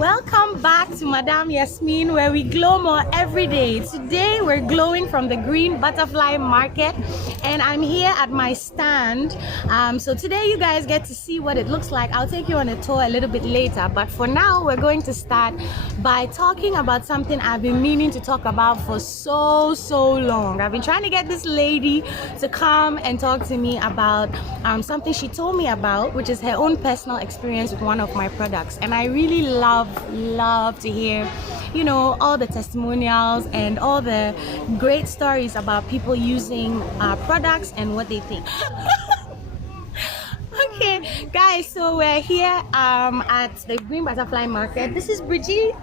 Welcome back to Madame Yasmin, where we glow more every day. Today we're glowing from the Green Butterfly Market, and I'm here at my stand. So today you guys get to see what it looks like. I'll take you on a tour a little bit later, but for now we're going to start by talking about something I've been meaning to talk about for so long. I've been trying to get this lady to come and talk to me about something she told me about, which is her own personal experience with one of my products, and I really love to hear, you know, all the testimonials and all the great stories about people using our products and what they think. Okay guys, so we're here at the Green Butterfly Market. This is Brigitte.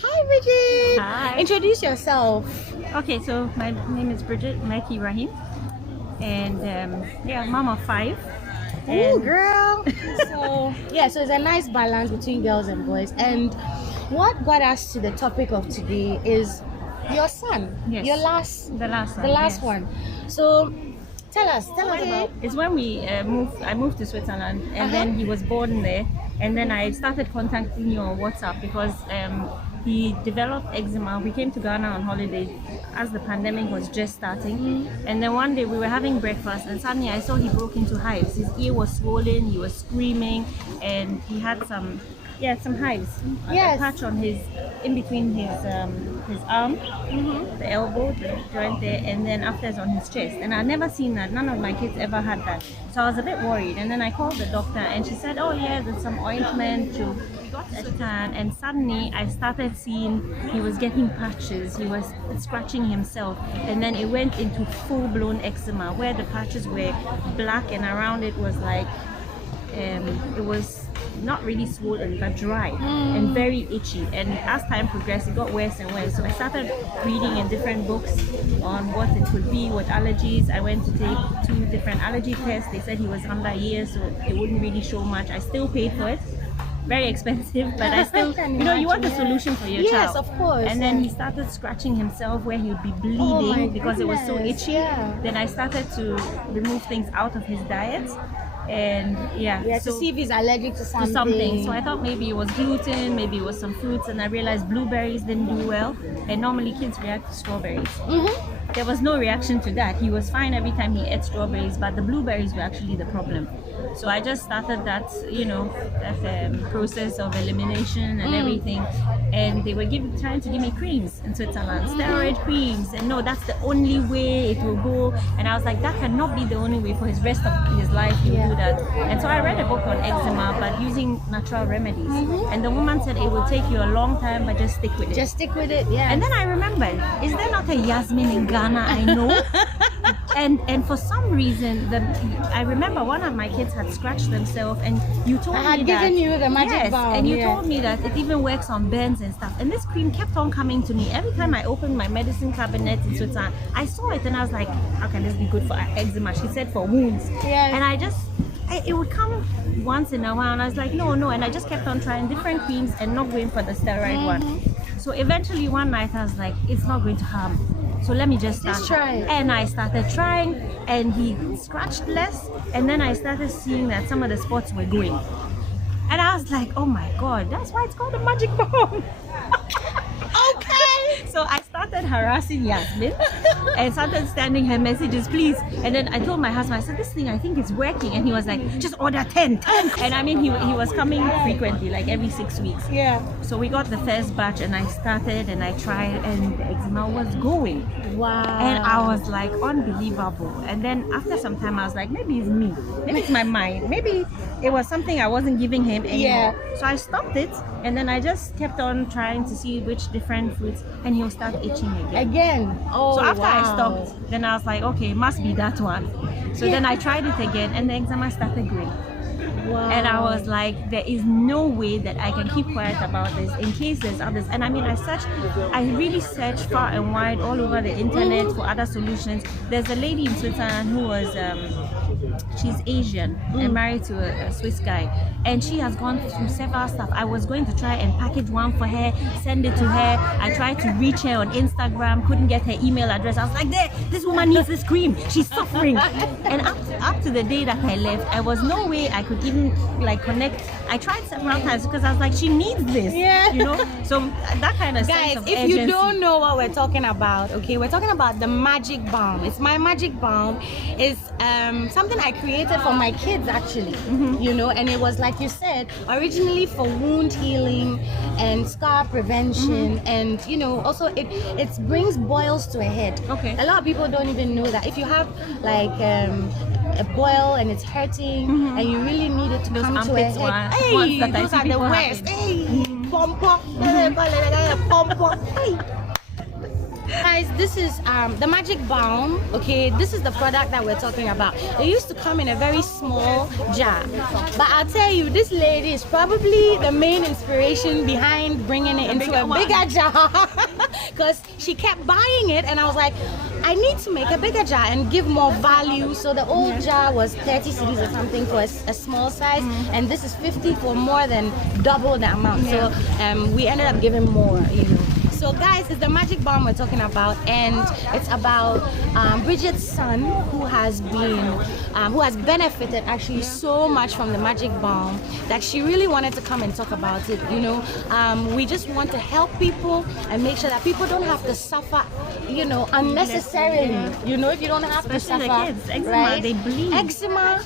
Hi Brigitte. Hi. Introduce yourself. Okay, so my name is Brigitte Maiki Rahim, and yeah, mom of 5. Oh girl. So yeah, so it's a nice balance between girls and boys. And what got us to the topic of today is your son. Yes. The last yes. one. So tell us about. It's when we I moved to Switzerland, and then he was born there, and then I started contacting you on WhatsApp because he developed eczema. We came to Ghana on holiday as the pandemic was just starting, and then one day we were having breakfast, and suddenly I saw he broke into hives. His ear was swollen, he was screaming, and he had some hives. Yes. A patch on his, in between his arm, the elbow, the joint there, and then afterwards on his chest. And I'd never seen that. None of my kids ever had that. So I was a bit worried. And then I called the doctor, and she said, "Oh yeah, there's some ointment." We got a scan, and suddenly I started seeing he was getting patches. He was scratching himself, and then it went into full-blown eczema, where the patches were black, and around it was like it was not really swollen but dry and very itchy. And as time progressed, it got worse and worse. So I started reading in different books on what it could be, what allergies. I went to take 2 different allergy tests. They said he was under a year, so it wouldn't really show much. I still paid for it. Very expensive, but I still, you know, you want a solution for your child. Yes, of course. And then he started scratching himself where he would be bleeding because it was so itchy. Yeah. Then I started to remove things out of his diet. And to see if he's allergic to something. So I thought maybe it was gluten, maybe it was some fruits, and I realized blueberries didn't do well, and normally kids react to strawberries. There was no reaction to that. He was fine every time he ate strawberries, but the blueberries were actually the problem. So I just started that, you know, that process of elimination and everything. And they were trying to give me creams in Switzerland, steroid creams, and no, that's the only way it will go. And I was like, that cannot be the only way for his rest of his life. He will do that. And so I read a book on eczema, but using natural remedies. And the woman said it will take you a long time, but just stick with it. Just stick with it, yeah. And then I remembered, is there not a Yasmin in Ghana I know? And for some reason, I remember one of my kids had scratched themselves, and you told me that I had given you the magic balm. And you told me that it even works on burns and stuff. And this cream kept on coming to me every time I opened my medicine cabinet in Switzerland. I saw it and I was like, how can this be good for eczema? She said for wounds. Yeah. And it would come once in a while, and I was like, no, and I just kept on trying different creams and not going for the steroid one. So eventually one night I was like, it's not going to harm, so let me just try it. And I started trying, and he scratched less, and then I started seeing that some of the spots were going, and I was like, oh my god, that's why it's called a magic balm. Okay. So I started harassing Yasmin and started sending her messages, please. And then I told my husband, I said, this thing, I think it's working. And he was like, just order 10. And I mean, he was coming frequently, like every 6 weeks. Yeah. So we got the first batch, and I started and I tried, and the eczema was going. Wow. And I was like, unbelievable. And then after some time, I was like, maybe it's me. Maybe it's my mind. Maybe it was something I wasn't giving him anymore. Yeah. So I stopped it, and then I just kept on trying to see which different fruits, and he'll start itching again. Oh, so after I wow. stopped, then I was like, okay, must be that one. So then I tried it again, and the eczema started growing. Wow. And I was like, there is no way that I can keep quiet about this in case there's others. And I mean, I really searched far and wide all over the internet for other solutions. There's a lady in Switzerland who was she's Asian and married to a Swiss guy, and she has gone through several stuff. I was going to try and package one for her, send it to her. I tried to reach her on Instagram, couldn't get her email address. I was like, this woman needs this cream, she's suffering. And up to the day that I left, I was no way I could even like connect. I tried several times because I was like, she needs this, you know. So that kind of guys, sense of if urgency. you don't know what we're talking about, okay, we're talking about the Magic Balm. It's my Magic Balm. It's something I created for my kids actually, you know, and it was like you said, originally for wound healing and scar prevention, and you know, also it brings boils to a head. Okay. A lot of people don't even know that if you have like a boil and it's hurting and you really need it to Those come to a armpits head. ones that I Those see are the people worst. having. Pom pom. Pom pom. Guys, this is the Magic Balm. Okay, this is the product that we're talking about. It used to come in a very small jar, but I'll tell you, this lady is probably the main inspiration behind bringing it into a bigger jar, because she kept buying it, and I was like, I need to make a bigger jar and give more value. So the old jar was 30 cedis or something for a small size, and this is 50 for more than double the amount. So we ended up giving more, you know. So guys, it's the Magic Balm we're talking about, and it's about Brigitte's son who has benefited actually so much from the Magic Balm that she really wanted to come and talk about it. You know, we just want to help people and make sure that people don't have to suffer, you know, unnecessarily. You know, if you don't have Especially to suffer, the kids. Eczema, right? they bleed. Eczema.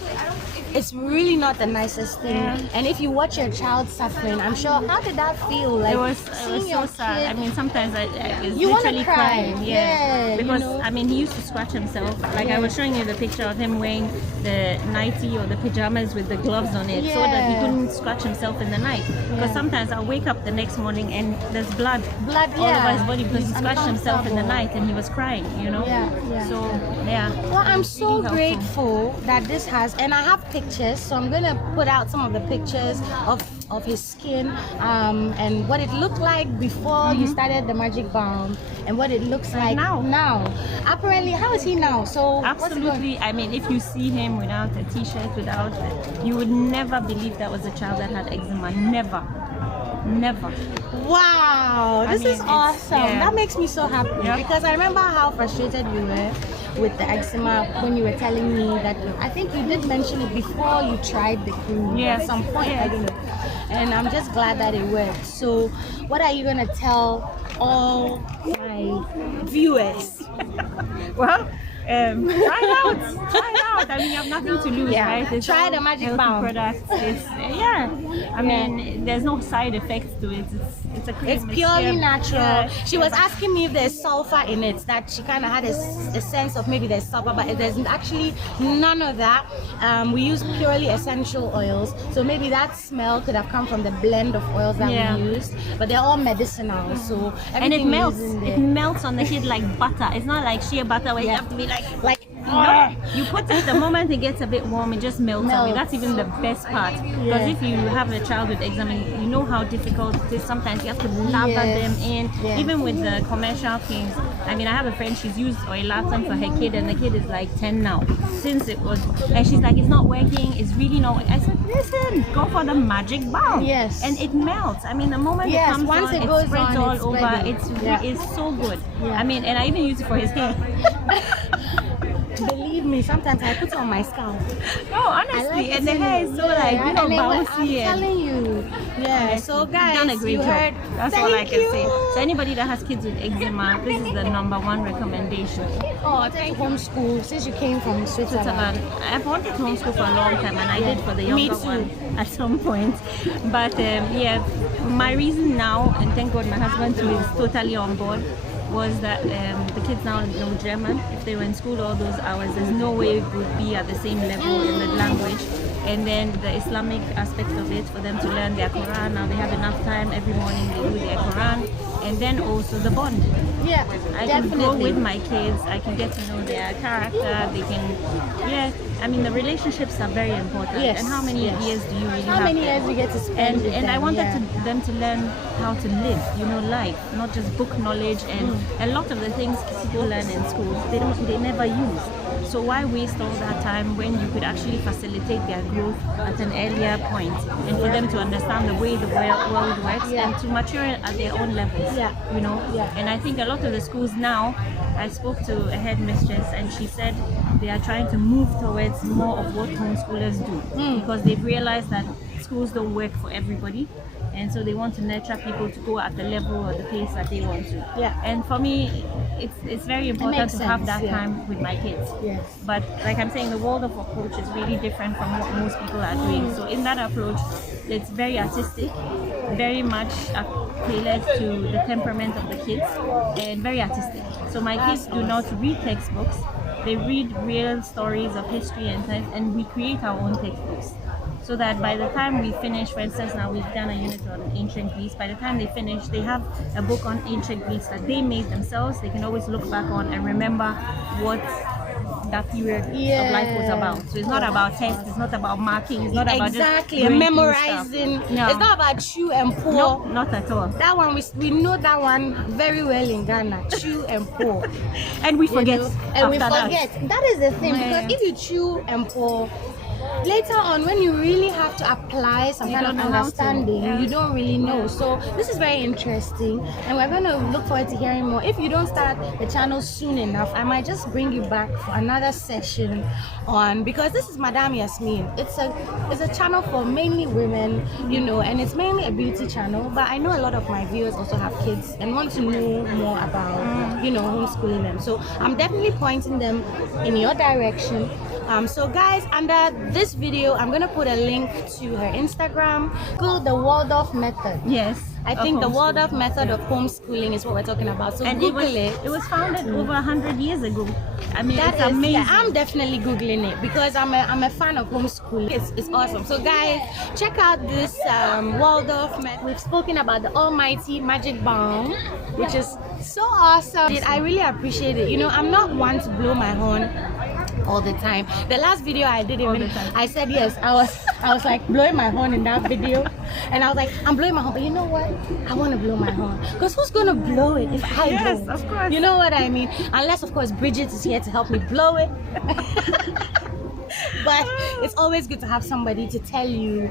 It's really not the nicest thing. And if you watch your child suffering, I'm sure, how did that feel? Like It was seeing your so sad. kid- I mean, sometimes I was You wanna literally cry. crying. Yeah, because you know. I mean, he used to scratch himself. Like I was showing you the picture of him wearing the nightie or the pajamas with the gloves on it, so that he Yeah. couldn't scratch himself in the night. Because sometimes I'll wake up the next morning and there's blood all over his body because he scratched himself in the night and he was crying. You know. Yeah. So yeah. Well, I'm so Really grateful that this has, and I have pictures, so I'm gonna put out some of the pictures of his skin and what it looked like before you started the Magic Balm and what it looks like now. Apparently, how is he now? So what's he doing? Absolutely. I mean, if you see him without a t-shirt, you would never believe that was a child that had eczema. Never. Wow, this mean, is it's- awesome. yeah. That makes me so happy Yeah. because I remember how frustrated you were with the eczema when you were telling me that. I think you did mention it before you tried the cream Yes. at some point. Yes. I don't know. And I'm just glad that it worked. So, what are you gonna tell all my viewers? Well, try it out. I mean, you have nothing to lose, Yeah. right? It's Try all the Magic healthy Balm. products. I mean, there's no side effects to it. It's a cream. It's purely natural. Yeah. She was asking me if there's sulfur in it, that she kind of had a sense of maybe there's sulfur, but there's actually none of that. We use purely essential oils, so maybe that smell could have come from the blend of oils that we used, but they're all medicinal, so And it everything melts. is in there. It melts on the kid like butter. It's not like shea butter where you have to be like no. You put it the moment it gets a bit warm, it just melts on you. That's even the best part. Because if you have a child with eczema, you know how difficult it is. Sometimes you have to lather them in. Even with the commercial creams. I mean, I have a friend, she's used Oilatum for her kid, and the kid is like 10 now. Since it was, and she's like, it's not working. It's really not working. I said, listen, go for the Magic Balm. Yes. And it melts. I mean, the moment it comes once on, it it goes spreads on, all it's over. spreading. It's so good. Yeah. I mean, and I even use it for his hair. Believe me, sometimes I put it on my scalp. No, honestly, like and the hair is so like, you know, and bouncy. I'm telling you. Yeah, so guys, You've done a great you job. heard. That's all I Thank can you. say. So anybody that has kids with eczema, this is the #1 recommendation. Oh, thank you. Homeschool since you came from Switzerland. I've wanted to homeschool for a long time, and I did for the younger one at some point. But yeah, my reason now, and thank God my husband too is totally on board, was that the kids now know German. If they were in school all those hours, there's no way it would be at the same level in the language. And then the Islamic aspect of it, for them to learn their Quran. Now they have enough time every morning, they do their Quran. And then also the bond. Yeah, I can grow with my kids. I can get to know their character. They can, I mean, the relationships are very important. Yes, And how many years do you really have? How many years you get to spend with And them? I wanted them to learn how to live, life, not just book knowledge. And a lot of the things people learn in school, they never use. So why waste all that time when you could actually facilitate their growth at an earlier point, and for them to understand the way the world works and to mature at their own levels, And I think a lot of the schools now, I spoke to a headmistress and she said they are trying to move towards more of what homeschoolers do because they've realized that schools don't work for everybody. And so they want to nurture people to go at the level or the pace that they want to. And for me, it's very important to have that time with my kids. But like I'm saying, the world of approach is really different from what most people are doing. So in that approach, it's very artistic, very much tailored to the temperament of the kids, and very artistic. So my kids do not read textbooks. They read real stories of history and we create our own textbooks. So that by the time we finish, for instance, now we've done a unit on ancient Greece, by the time they finish, they have a book on ancient Greece that they made themselves. They can always look back on and remember what that period of life was about. So it's not about tests, it's not about marking, it's not about just memorizing. No. It's not about chew and pour. No, not at all. That one, we know that one very well in Ghana. Chew and pour. And we forget. And we forget. That is the thing, because if you chew and pour, later on, when you really have to apply some kind of understanding, you don't really know. So this is very interesting, and we're going to look forward to hearing more. If you don't start the channel soon enough, I might just bring you back for another session on, because this is Madame Yasmin. It's a channel for mainly women, and it's mainly a beauty channel. But I know a lot of my viewers also have kids and want to know more about, homeschooling them. So I'm definitely pointing them in your direction. So guys, under this video, I'm gonna put a link to her Instagram, called the Waldorf method. Yes. I think the Waldorf method of homeschooling is what we're talking about. So and Google it. It was founded over 100 years ago. I mean, it's amazing. Yeah, I'm definitely Googling it because I'm a fan of homeschooling. It's awesome. So guys, check out this Waldorf method. We've spoken about the almighty Magic Balm, which is so awesome. I really appreciate it. I'm not one to blow my horn all the time. The last video I did, I said yes. I was like blowing my horn in that video, and I was like, I'm blowing my horn, but you know what? I want to blow my horn, because who's gonna blow it if I don't? Yes, of course. You know what I mean? Unless of course Brigitte is here to help me blow it. But it's always good to have somebody to tell you,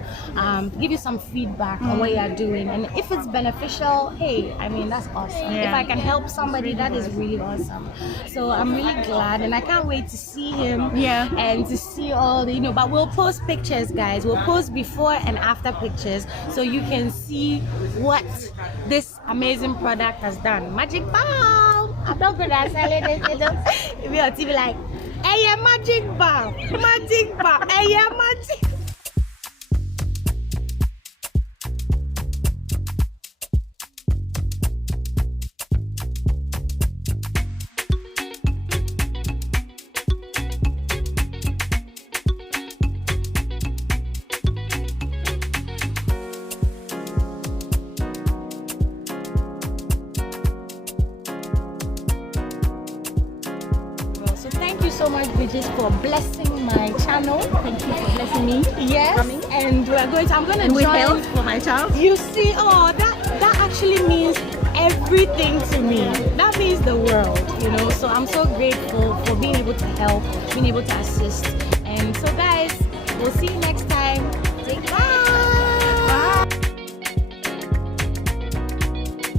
give you some feedback on what you are doing, and if it's beneficial, hey, I mean, that's awesome. If I can help somebody, that is really awesome. So I'm really glad, and I can't wait to see him and to see all the, but we'll post pictures, guys. We'll post before and after pictures so you can see what this amazing product has done. Magic Balm. I'm not good at selling it, If you're on TV like, hey, yeah, Magic Balm, Magic Balm, hey, yeah, Magic. Thank you so much, Brigitte, for blessing my channel. Thank you for blessing me. Yes, and I'm going to join health for my child. You see, that actually means everything to me. That means the world, So I'm so grateful for being able to help, being able to assist. And so, guys, we'll see you next time. Take care.